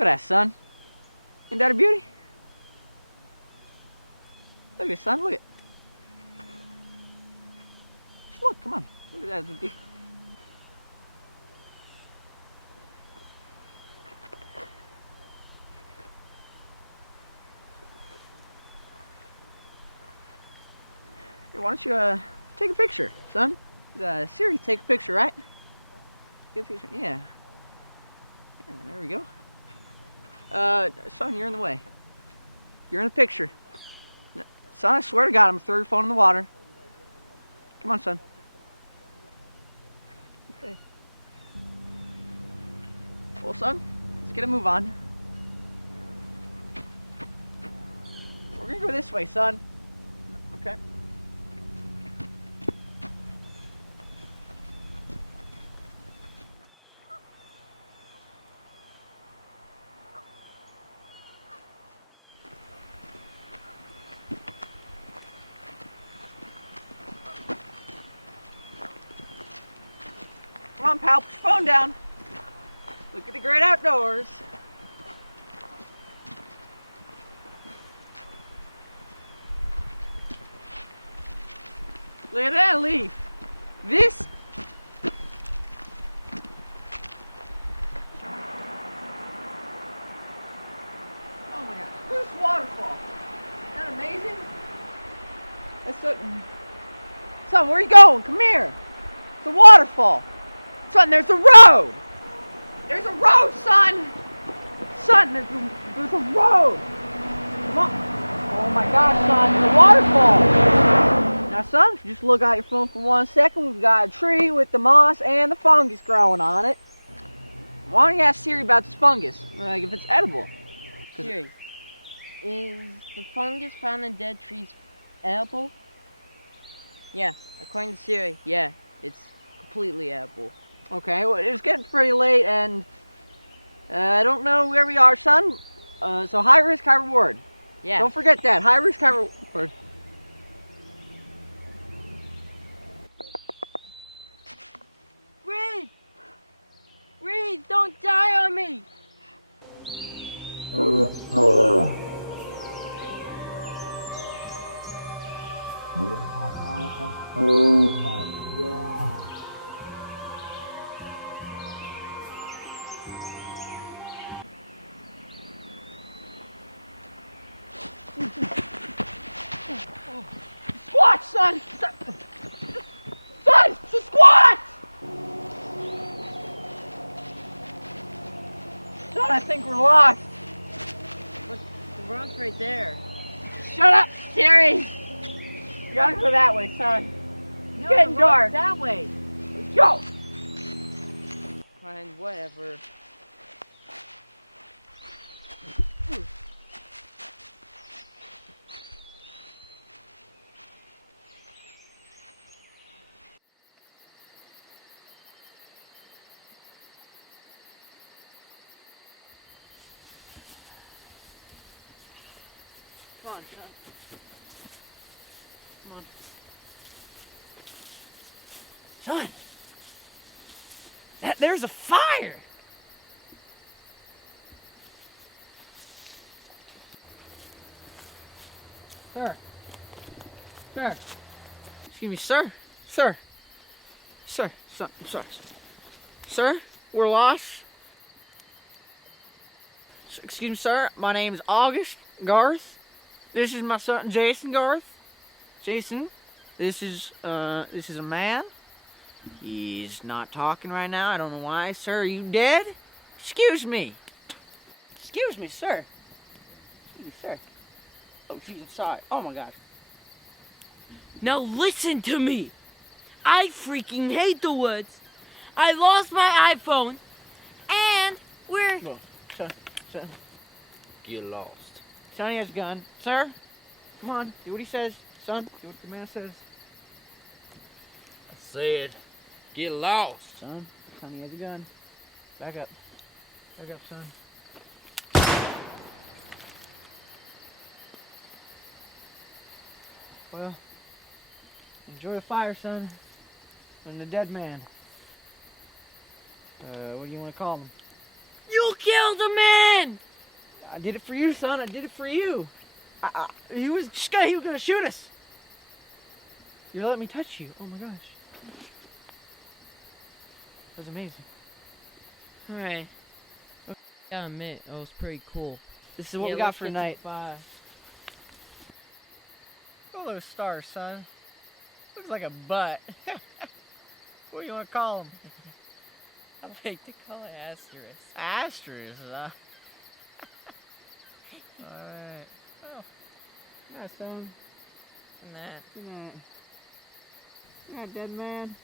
Look at that, son. Ain't that a beauty? Look at it, son. Look at it. Just look, come on. Look at that. Hey, why don't you take a picture, son? Siri, take a picture, right? Get a picture. Yeah. Yeah, there we go. Son, you're in the way. You're in the picture. Son, I swear to God, I'm gonna throw your phone in the water. Come on, son. Okay. Well, son, let's get a move on. We're gonna go this way, son. Okay. Come on, pal, put your phone down. Look at the great outdoors. Look at that leaf. This. Oh my gosh, look at this waterfall. Isn't that amazing? That's so. Son, where are you going? Come here. It's a waterfall. Son, there's a road! There's a road, son! Son, there's a road! Come on. Oh my gosh, son, there's a waterfall! Now, son, if you just look at your phone for 1 second, we've got a tree with the moss and the fungus growing on it. Why don't you ask Siri about this fungus? Like, if it's edible. Siri, is the fungus found in dead trees edible? Yeah, according to Siri, yeah, it's completely edible. Okay, well, it's getting pretty late, and I don't know where we are, son. So high risk, high reward. Yeah. Don't forget that. High risk, high reward. Reed! Reed, don't die on me! Squatch, son! Son! It's a squatch! Son, I think we're lost. But the road's right there. Shut up, Siri! You gotta go that way, son. It's getting dark. That way. Let's go! Fine, whatever. Come on, son. Come on. Son! There's a fire! Sir. Sir. Excuse me, sir. Sir. Sir. Son, I'm sorry. Sir, we're lost. Excuse me, sir. My name is Augus Garth. This is my son, Jason Garth. Jason, this is a man. He's not talking right now. I don't know why. Sir, are you dead? Excuse me. Excuse me, sir. Excuse me, sir. Oh, jeez, I'm sorry. Oh, my God. Now listen to me. I freaking hate the woods. I lost my iPhone, and we're... Whoa, son. Get lost. Sonny has a gun. Sir, come on. Do what he says. Son, do what the man says. I said, get lost. Son, Sonny has a gun. Back up. Back up, son. Well, enjoy the fire, son. And the dead man. What do you want to call him? You killed a man! I did it for you, son. I did it for you. He was gonna shoot us. You let me touch you. Oh my gosh. That was amazing. Alright. Gotta admit, it was pretty cool. This is what we got let's for get to tonight. Bye. Look at those stars, son. Looks like a butt. What do you want to call them? I like to call it asterisk. Asterisk, huh? Alright. Well, nice, son. And that. Good night. Good night, dead man.